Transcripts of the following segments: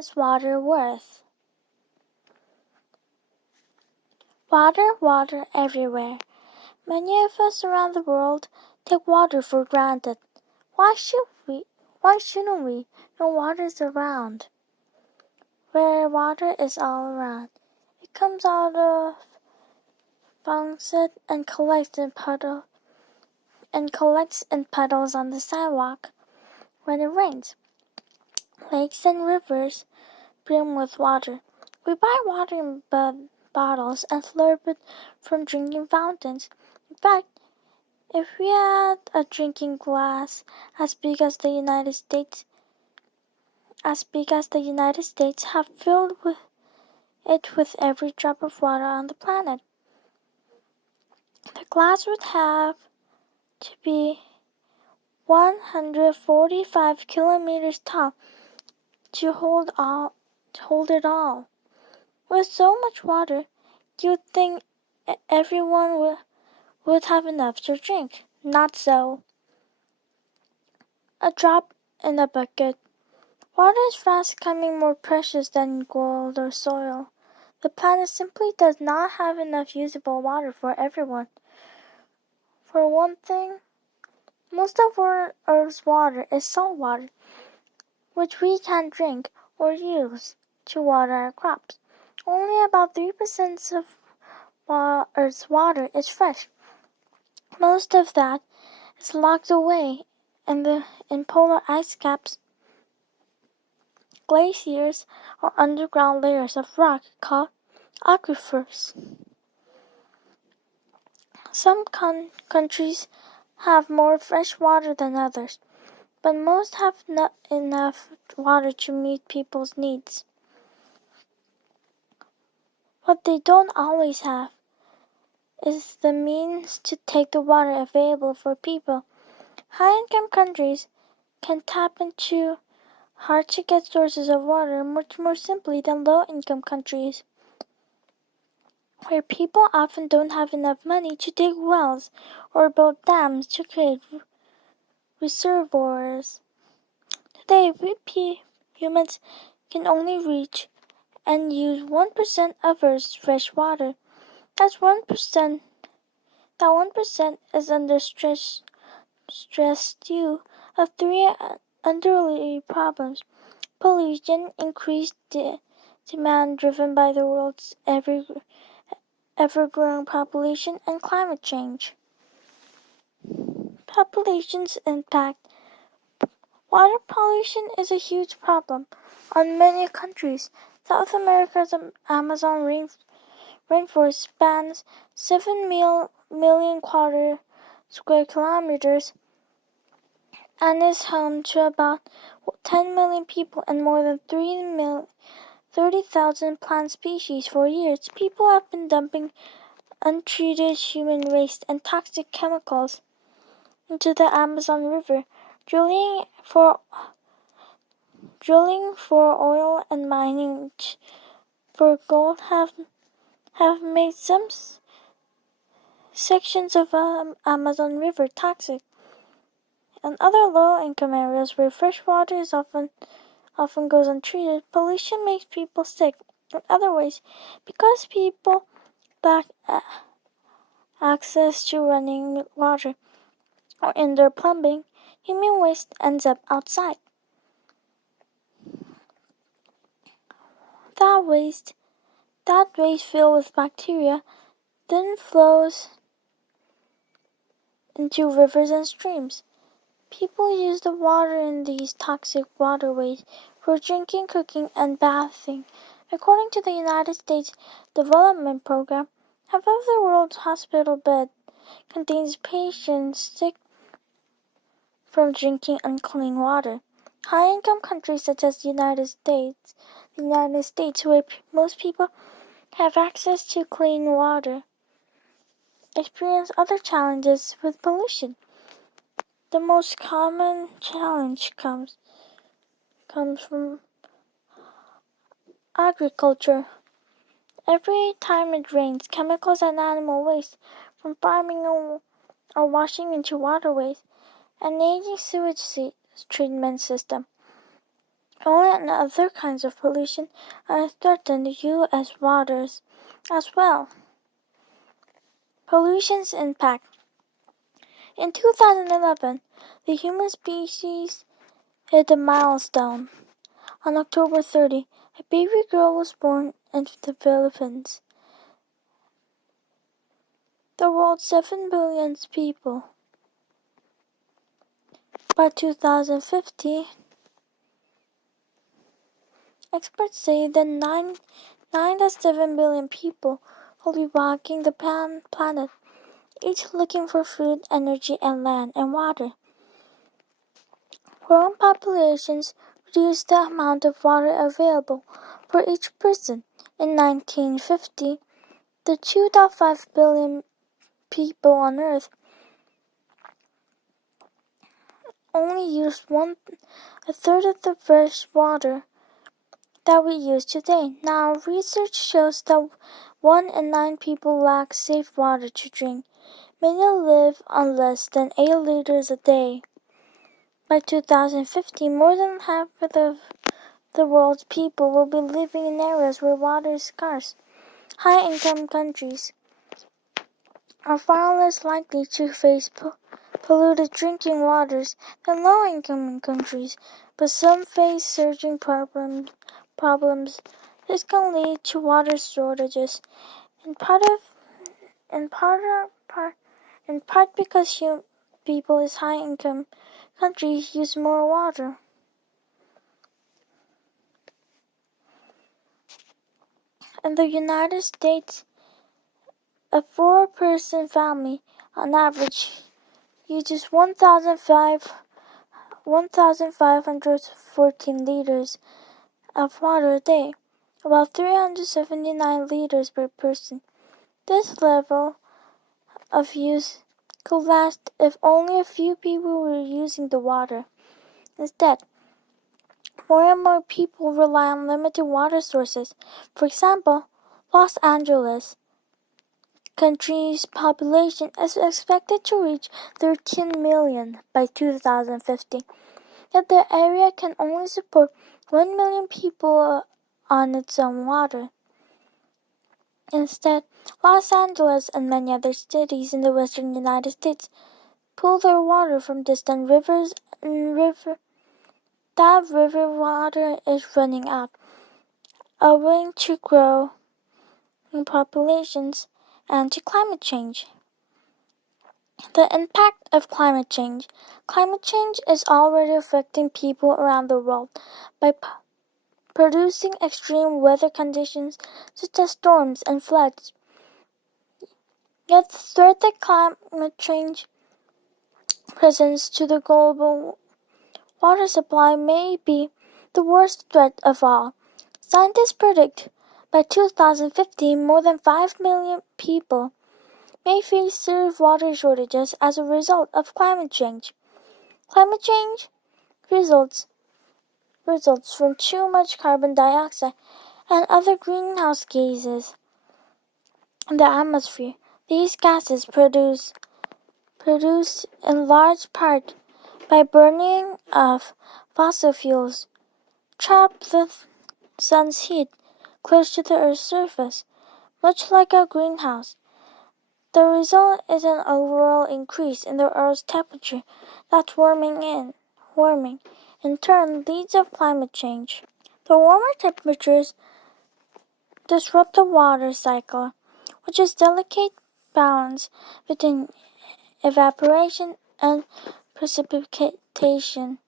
is water worth? Water, water everywhere. Many of us around the world take water for granted. Why shouldn't we know water is around? Where water is all around. It comes out of faucet and collects in puddles on the sidewalk when it rains. Lakes and rivers brim with water. We buy water in bottles and slurp it from drinking fountains. In fact, if we had a drinking glass as big as the United States have filled it with every drop of water on the planet, the glass would have to be 145 kilometers tall to hold it all. With so much water, you'd think everyone would have enough to drink. Not so. A drop in a bucket. Water is fast becoming more precious than gold or soil. The planet simply does not have enough usable water for everyone. For one thing, most of our Earth's water is salt water, which we can't drink or use to water our crops. Only about 3% of Earth's water is fresh. Most of that is locked away in polar ice caps, glaciers, or underground layers of rock called aquifers. Some countries have more fresh water than others, but most have not enough water to meet people's needs. What they don't always have is the means to take the water available for people. High-income countries can tap into hard-to-get sources of water much more simply than low-income countries, where people often don't have enough money to dig wells or build dams to create reservoirs. Today, humans can only reach and use 1% of Earth's fresh water. That's 1%. That 1% is under stress due to three underlying problems: pollution, increased demand driven by the world's ever-growing population, and climate change. Population's impact. Water pollution is a huge problem on many countries. South America's Amazon rainforest spans 7 million square kilometers and is home to about 10 million people and more than 30,000 plant species. For years, people have been dumping untreated human waste and toxic chemicals into the Amazon River. Drilling for oil and mining for gold have made some sections of Amazon River toxic. In other low-income areas where fresh water is often goes untreated, pollution makes people sick. In other ways, because people lack access to running water or indoor plumbing, human waste ends up outside. That waste filled with bacteria then flows into rivers and streams. People use the water in these toxic waterways for drinking, cooking, and bathing. According to the United States Development Program, half of the world's hospital bed contains patients sick from drinking unclean water. High-income countries such as the United States, where most people have access to clean water, experience other challenges with pollution. The most common challenge comes from agriculture. Every time it rains, chemicals and animal waste from farming are washing into waterways. An aging sewage treatment system Oil and other kinds of pollution are threatening U.S. waters as well. Pollution's impact. In 2011, the human species hit a milestone. On October 30, a baby girl was born in the Philippines. The world's 7 billion people. By 2050, experts say that 9 to 7 billion people will be walking the planet, each looking for food, energy, and land and water. Growing populations reduce the amount of water available for each person. In 1950, the 2.5 billion people on Earth only used a third of the fresh water that we use today. Now, research shows that 1 in 9 people lack safe water to drink. Many live on less than 8 liters a day. By 2050, more than half of the world's people will be living in areas where water is scarce. High-income countries are far less likely to face polluted drinking waters than low-income countries, but some face surging problems. This can lead to water shortages, in part because people in high-income countries use more water. In the United States, a 4-person family, on average, uses 1,514 liters of water a day, about 379 liters per person. This level of use could last if only a few people were using the water. Instead, more and more people rely on limited water sources. For example, Los Angeles country's population is expected to reach 13 million by 2050, yet the area can only support 1 million people on its own water. Instead, Los Angeles and many other cities in the western United States pull their water from distant rivers, and that river water is running out, owing to growing populations and to climate change. The impact of climate change. Climate change is already affecting people around the world by producing extreme weather conditions such as storms and floods. Yet the threat that climate change presents to the global water supply may be the worst threat of all. Scientists predict by 2050 more than 5 million people may face severe water shortages as a result of climate change. Climate change results from too much carbon dioxide and other greenhouse gases in the atmosphere. These gases produced in large part by burning of fossil fuels, trap the sun's heat close to the Earth's surface, much like a greenhouse. The result is an overall increase in the Earth's temperature that's warming in turn leads to climate change. The warmer temperatures disrupt the water cycle, which is delicate balance between evaporation and precipitation.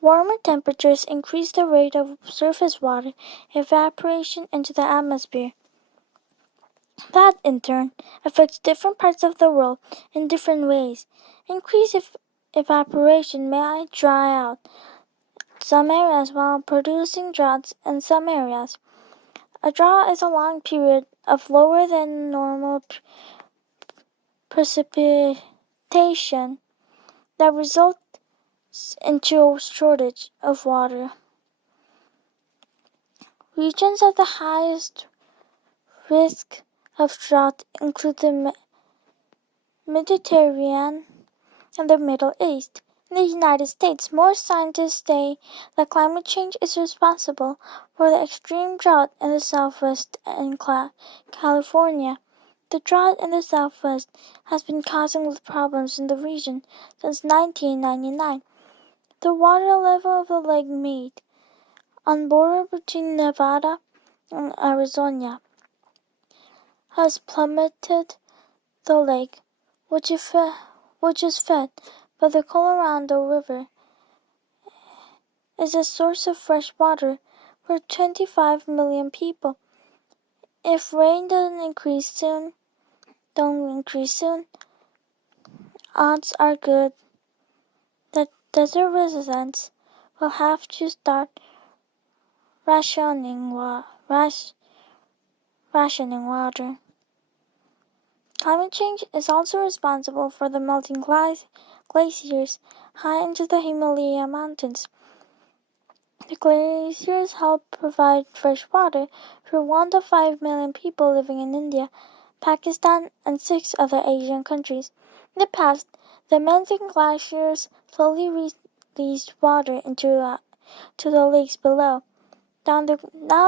Warmer temperatures increase the rate of surface water evaporation into the atmosphere. That, in turn, affects different parts of the world in different ways. Increased evaporation may dry out some areas while producing droughts in some areas. A drought is a long period of lower than normal precipitation that results into a shortage of water. Regions of the highest risk of drought include the Mediterranean, and the Middle East. In the United States, more scientists say that climate change is responsible for the extreme drought in the Southwest and California. The drought in the Southwest has been causing problems in the region since 1999. The water level of the Lake Mead, on border between Nevada and Arizona, has plummeted. The lake, which is fed by the Colorado River, is a source of fresh water for 25 million people. If rain don't increase soon, odds are good that desert residents will have to start rationing water. Climate change is also responsible for the melting glaciers high into the Himalaya mountains. The glaciers help provide fresh water for 1 to 5 million people living in India, Pakistan, and 6 other Asian countries. In the past, the melting glaciers slowly released water into to the lakes below. Now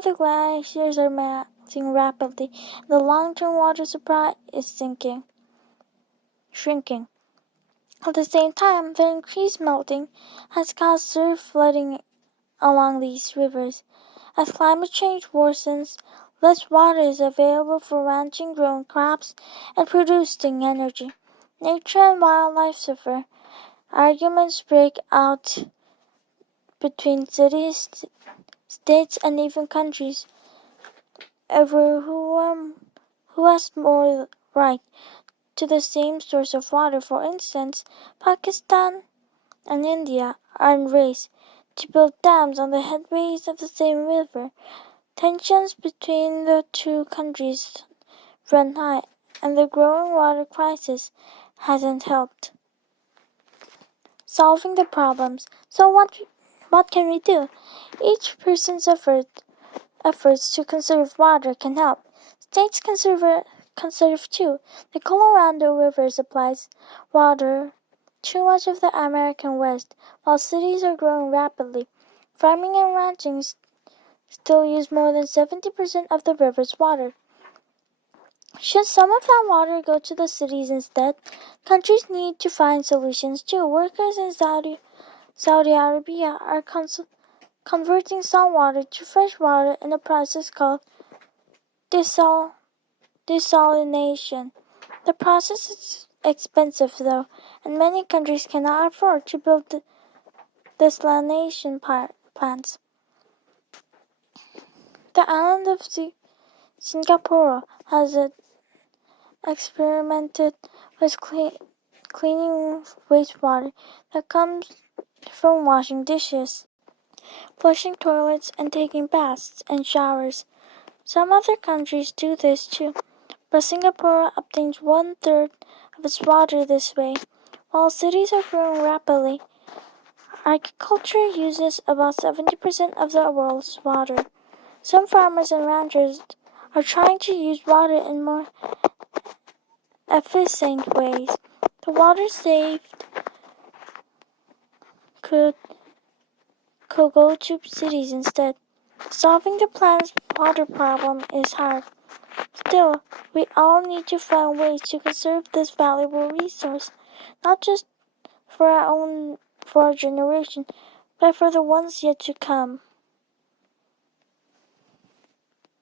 the glaciers are melting rapidly. The long-term water supply is shrinking. At the same time, the increased melting has caused severe flooding along these rivers. As climate change worsens, less water is available for ranching, growing crops, and producing energy. Nature and wildlife suffer. Arguments break out between cities, states, and even countries over who has more right to the same source of water. For instance, Pakistan and India are in race to build dams on the headways of the same river. Tensions between the two countries run high, and the growing water crisis hasn't helped solving the problems. So what can we do? Each person's efforts to conserve water can help. States conserve too. The Colorado River supplies water to much of the American West, while cities are growing rapidly. Farming and ranching still use more than 70% of the river's water. Should some of that water go to the cities instead? Countries need to find solutions too. Workers in Saudi Arabia are converting salt water to fresh water in a process called desalination. The process is expensive though, and many countries cannot afford to build desalination plants. The island of Singapore has experimented with cleaning wastewater that comes from washing dishes, flushing toilets, and taking baths and showers. Some other countries do this too, but Singapore obtains 1/3 of its water this way. While cities are growing rapidly, agriculture uses about 70% of the world's water. Some farmers and ranchers are trying to use water in more efficient ways. The water saved could go to cities instead. Solving the planet's water problem is hard. Still, we all need to find ways to conserve this valuable resource, not just for our generation, but for the ones yet to come.